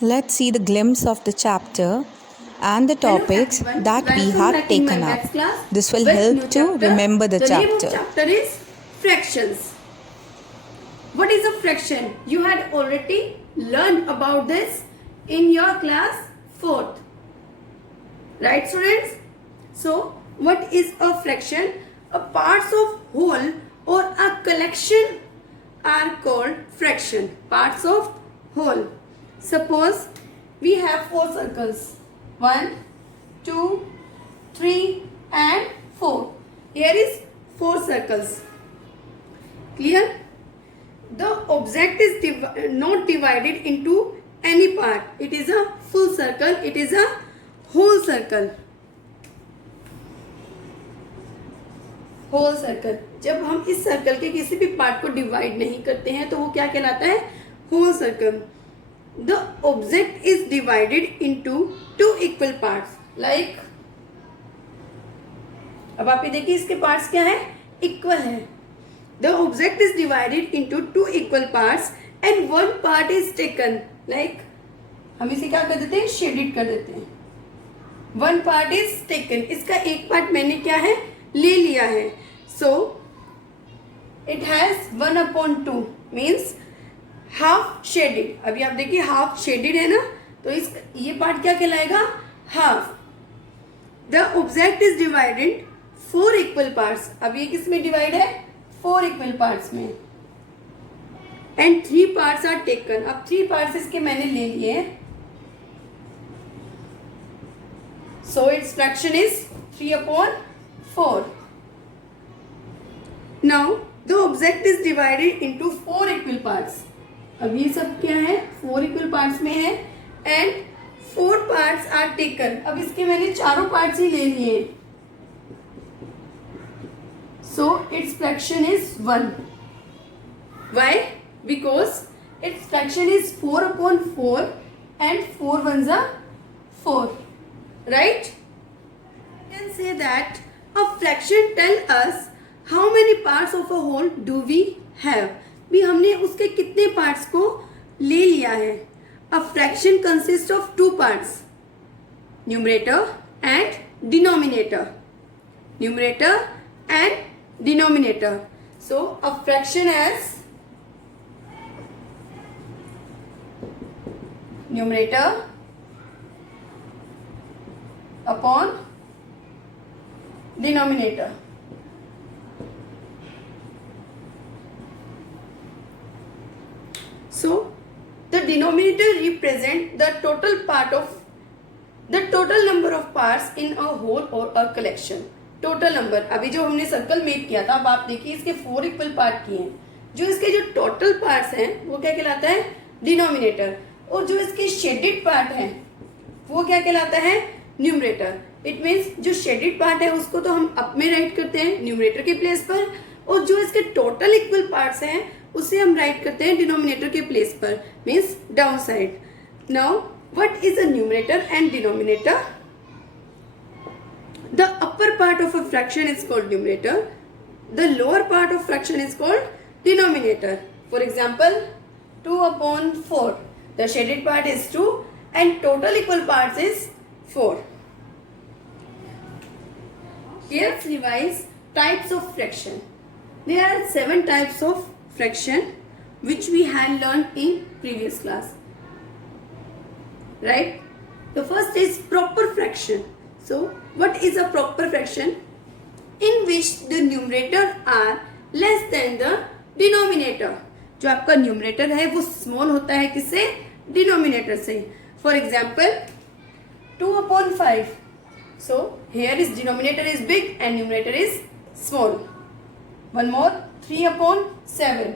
Let's see the glimpse of the chapter and the topics that we had taken up. This will help to remember the name chapter. of chapter is fractions. What is a fraction? You had already learned about this in your class 4th. Right, students? So, what is a fraction? A parts of whole or a collection are called fraction. Parts of whole. Suppose we have 4 circles. 1, 2, 3 and 4. Here is 4 circles. Clear? The object is not divided into any part. It is a full circle. It is a whole circle. Whole circle. जब हम इस circle के किसी भी part को divide नहीं करते हैं तो वो क्या कहलाता है? Whole circle. The object is divided into 2 equal parts. Like अब आप ये देखिए इसके पार्ट्स क्या है? इक्वल है. The object is divided into 2 equal parts and 1 part is taken. Like हम इसे क्या कर देते हैं? शेडेड कर देते हैं. 1 पार्ट इज टेकन. इसका एक पार्ट मैंने क्या है? ले लिया है. So it has 1/2 means half shaded. अभी आप देखिए हाफ शेडेड है ना, तो इस ये पार्ट क्या कहलाएगा? Half. The object is divided 4 equal parts. अब ये किस में डिवाइड है? 4 इक्वल पार्ट्स में. And 3 parts are taken. अब 3 पार्ट्स इसके मैंने ले लिए. So it's fraction is 3/4. Now the object is divided into 4 equal parts. अब ये सब क्या है? 4 equal parts में है and 4 parts are taken. अब इसके मैंने चारों पार्ट्स ही ले लिए. So its fraction is 1. Why? Because its fraction is 4/4 and 4 ones are 4. Right? You can say that a fraction tell us how many parts of a whole do we have. भी हमने उसके कितने parts को ले लिया है. A fraction consists of 2 parts, numerator and denominator. Numerator and denominator. So a fraction has numerator upon denominator. So the denominator represent the total number of parts in a whole or a collection. Total number. अभी जो हमने circle make किया था, अब आप देखिए इसके 4 equal part किए हैं. जो इसके जो टोटल पार्ट्स हैं वो क्या कहलाता है? डिनोमिनेटर. और जो इसके शेडेड पार्ट हैं वो क्या कहलाता है? न्यूमरेटर. इट मीन्स जो शेडेड पार्ट है उसको तो हम अप में राइट करते हैं न्यूमरेटर के प्लेस पर, और जो इसके टोटल इक्वल पार्ट्स हैं उसे हम राइट करते हैं डिनोमिनेटर के प्लेस पर, means down side. Now what is a numerator and denominator? The upper part of a fraction is called numerator. The lower part of fraction is called denominator. For example 2/4. The shaded part is 2 and total equal parts is 4. Let's revise types of fraction. There are 7 types of fraction which we had learned in previous class. Right? The first is proper fraction. So, what is a proper fraction? In which the numerator are less than the denominator. जो आपका numerator है वो small होता है किससे? Denominator से. For example 2/5. So here is denominator is big and numerator is small. One more 3/7.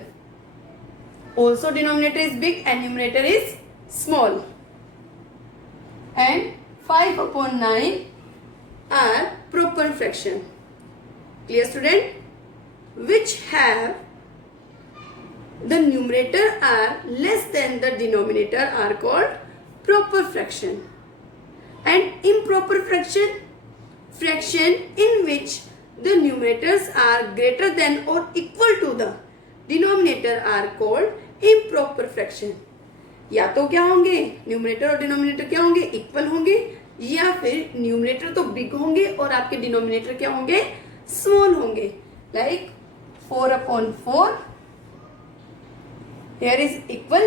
Also denominator is big and numerator is small. And 5/9 are proper fraction. Clear student? Which have the numerator are less than the denominator are called proper fraction. And improper fraction, fraction in which the numerators are greater than or equal to the denominator are called improper fraction. या तो क्या होंगे, numerator और denominator क्या होंगे, equal होंगे, या फिर न्यूमरेटर तो बिग होंगे और आपके डिनोमिनेटर क्या होंगे, स्मॉल होंगे. Like 4/4 here is equal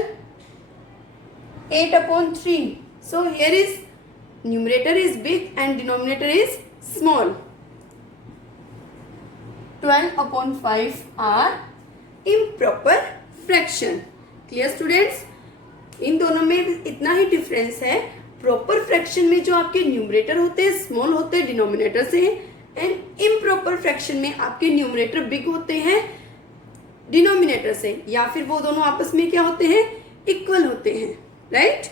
8/3. So here is numerator is big and denominator is small. 12/5 are improper fraction. Clear students? इन दोनों में इतना ही डिफरेंस है. प्रॉपर फ्रैक्शन में जो आपके न्यूमरेटर होते हैं स्मॉल होते हैं डिनोमिनेटर से, एंड इम्प्रॉपर फ्रैक्शन में आपके न्यूमरेटर बिग होते हैं डिनोमिनेटर से, या फिर वो दोनों आपस में क्या होते हैं, इक्वल होते हैं. Right?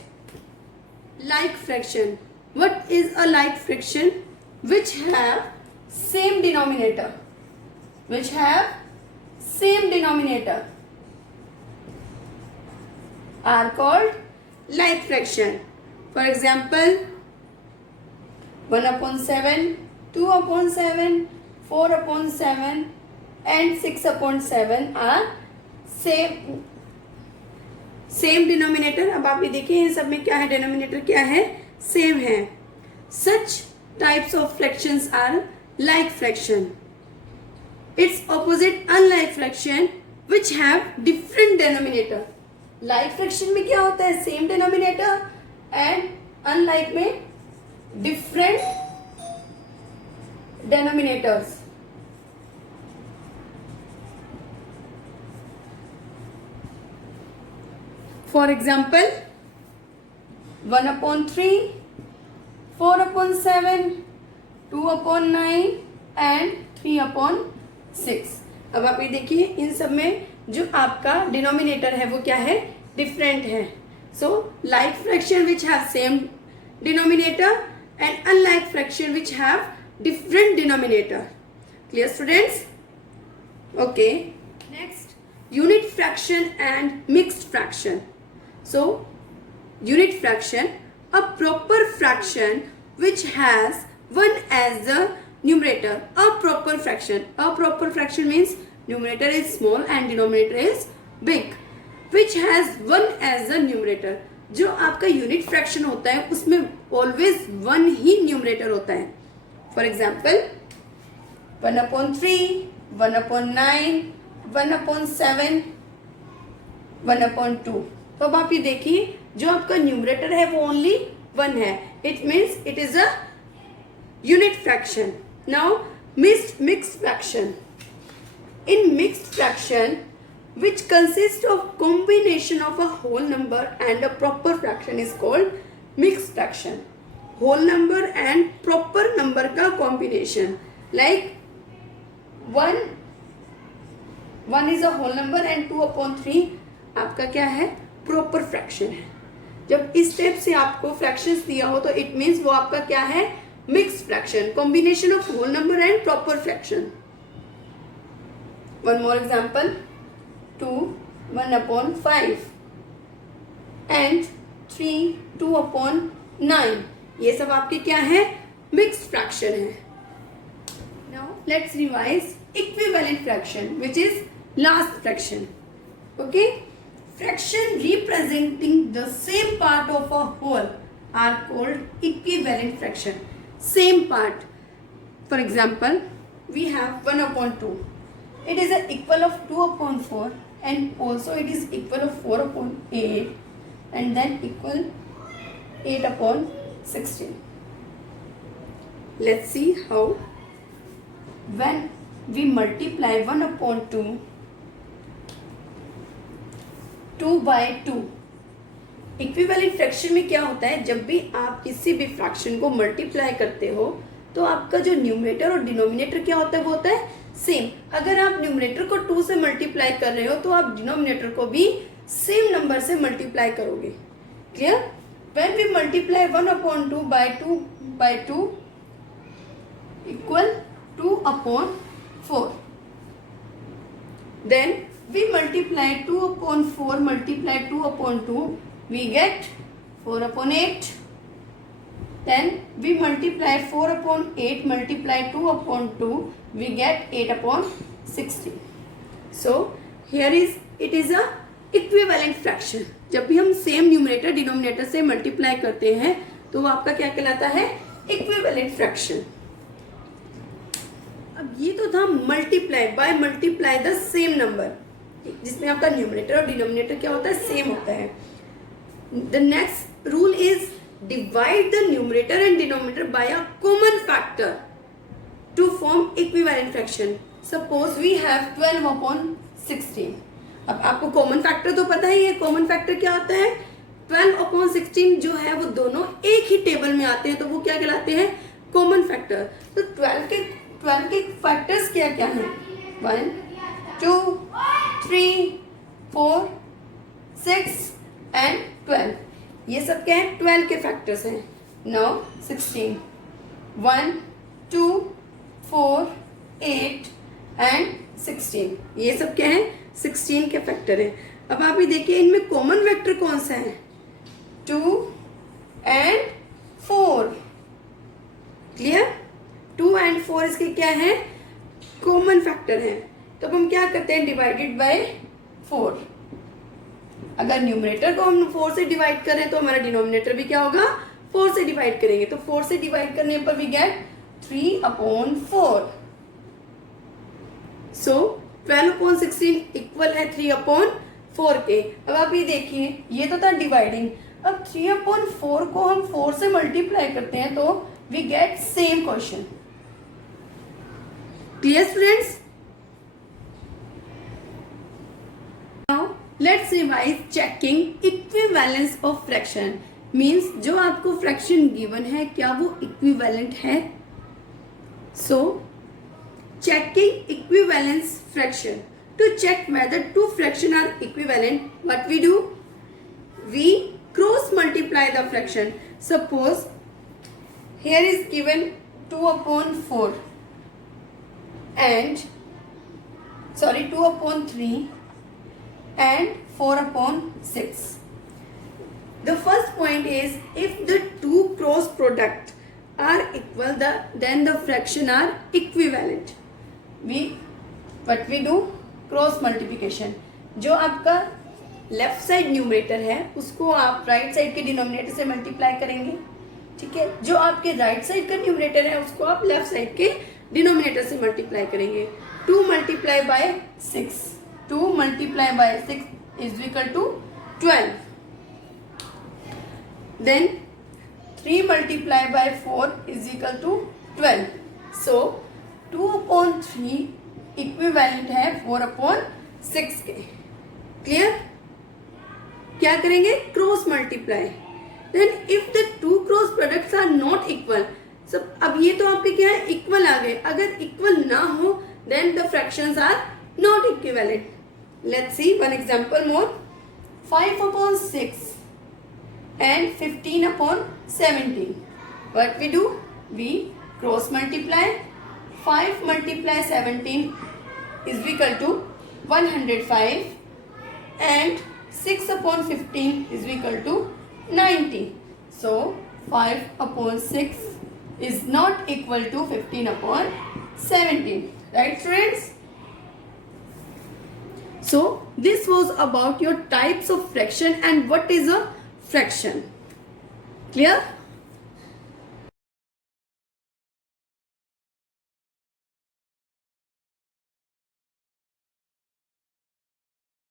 Like fraction. What is a like fraction? Which have same denominator, which have same denominator are called like fraction. For example, 1/7, 2/7, 4/7 and 6/7 are same denominator. अब आप ये देखिए इन सब में क्या है, denominator क्या है, same है. Such types of fractions are like fraction. Its opposite unlike fraction which have different denominator. Like fraction में क्या होता है, same denominator, and unlike में different denominators. For example, 1/3, 4/7, 2/9 and 3/6. अब आप ये देखिए इन सब में जो आपका डिनोमिनेटर है वो क्या है, डिफरेंट है. So like fraction which have same denominator and unlike fraction which have different denominator. Clear students? Okay. Next, unit fraction and mixed fraction. So unit fraction, a proper fraction which has one as the numerator. A proper fraction. A proper fraction means numerator is small and denominator is big, which has one as the numerator. जो आपका unit fraction होता है उसमें always one ही numerator होता है. For example 1/3, 1/9, 1/7, 1/2. तो अब आप ये देखिए जो आपका न्यूमरेटर है वो ओनली वन है. It means it is a unit fraction. Now mixed fraction. In mixed fraction, which consists of combination of a whole number and a proper fraction, is called mixed fraction. Whole number and proper number का combination. Like 1 is a whole number and 2/3 आपका क्या है, proper fraction है. जब इस type से आपको fractions दिया हो तो it means वो आपका क्या है, mixed fraction, combination of whole number and proper fraction. One more example, 2 1/5 and 3 2/9. ये सब आपके क्या है, mixed fraction है. Now let's revise equivalent fraction, which is last fraction. Okay, fraction representing the same part of a whole are called equivalent fraction. Same part. For example, we have 1/2. It is an equal of 2/4 and also it is equal of 4/8 and then equal 8/16. Let's see how. When we multiply 1/2 2/2. Equivalent fraction में क्या होता है, जब भी आप किसी भी fraction को मल्टीप्लाई करते हो तो आपका जो न्यूमरेटर और डिनोमिनेटर क्या होता है, वो होता है सेम. अगर आप न्यूमरेटर को 2 से मल्टीप्लाई कर रहे हो तो आप डिनोमिनेटर को भी सेम नंबर से मल्टीप्लाई करोगे. Clear? When we multiply 1/2 by 2 equal 2/4. Then we multiply 2/4 multiply 2/2, we get 4/8. Then we multiply 4/8 multiply 2/2, we get 8/16. So here is, it is a equivalent fraction, जब भी हम सेम न्यूमरेटर डिनोमिनेटर से multiply करते हैं तो वो आपका क्या कहलाता है, इक्विवेलेंट फ्रैक्शन। अब ये तो था multiply, by multiply the same number, जिसमें आपका न्यूमरेटर और डिनोमिनेटर क्या होता है, सेम होता है। The next rule is divide the numerator and denominator by a common factor to form equivalent fraction. Suppose we have 12/16। अब आपको कॉमन फैक्टर तो पता ही है, कॉमन फैक्टर क्या होता है, 12/16 जो है वो दोनों एक ही टेबल में आते हैं, तो वो क्या कहलाते हैं, कॉमन फैक्टर। तो 12 के फैक्टर्स क्या क्या हैं, 1 2 3 4 6 एंड 12, ये सब क्या है, 12 के फैक्टर्स हैं। नाउ 16, 1 2 4 8 एंड 16, ये सब क्या है, 16 के फैक्टर है। अब आप ये देखिए इनमें कॉमन वेक्टर कौन सा है, 2 एंड 4। क्लियर, 2 एंड 4 इसके क्या है, कॉमन फैक्टर है। तो अब हम क्या करते हैं, डिवाइडेड बाय 4। अगर न्यूमरेटर को हम 4 से डिवाइड करें तो हमारा डिनोमिनेटर भी क्या होगा, 4 से डिवाइड करेंगे। तो 4 से डिवाइड करने पर वी गेट 3/4। सो 12/16 इक्वल है 3/4 के। अब आप ये देखिए, ये तो था डिवाइडिंग। अब 3/4 को हम 4 से मल्टीप्लाई करते हैं तो we get same question. Clear students? Now let's revise checking equivalence of fraction. Means जो आपको फ्रैक्शन गिवन है क्या वो इक्विवेलेंट है। So checking equivalence fraction, to check whether two fractions are equivalent, what we do, we cross multiply the fraction. Suppose here is given 2/4 and 2/3 and 4/6. The first point is, if the two cross product are equal, then the fraction are equivalent. What we do, cross multiplication. जो आपका left side numerator है उसको आप right side के denominator से multiply करेंगे, ठीक है। जो आपके राइट साइड का न्यूमरेटर है उसको आप लेफ्ट साइड के डिनोमिनेटर से मल्टीप्लाई करेंगे। 2 × 6, 2 × 6 is equal to 12। Then 3 × 4 is equal to 12। So 2/3 equivalent है 4/6 के। क्लियर? क्या करेंगे, cross multiply. Then if the two cross products are not equal, सब अब ये तो आपके क्या है, इक्वल आ गए। अगर इक्वल ना हो then the fractions are not equivalent. Let's see one example more. 5/6 and 15/17. What we do, we cross multiply। 5 × 17 is equal to 105 and 6/15 is equal to 90. So 5/6 is not equal to 15/17. Right friends? So this was about your types of fraction and what is a fraction. Clear?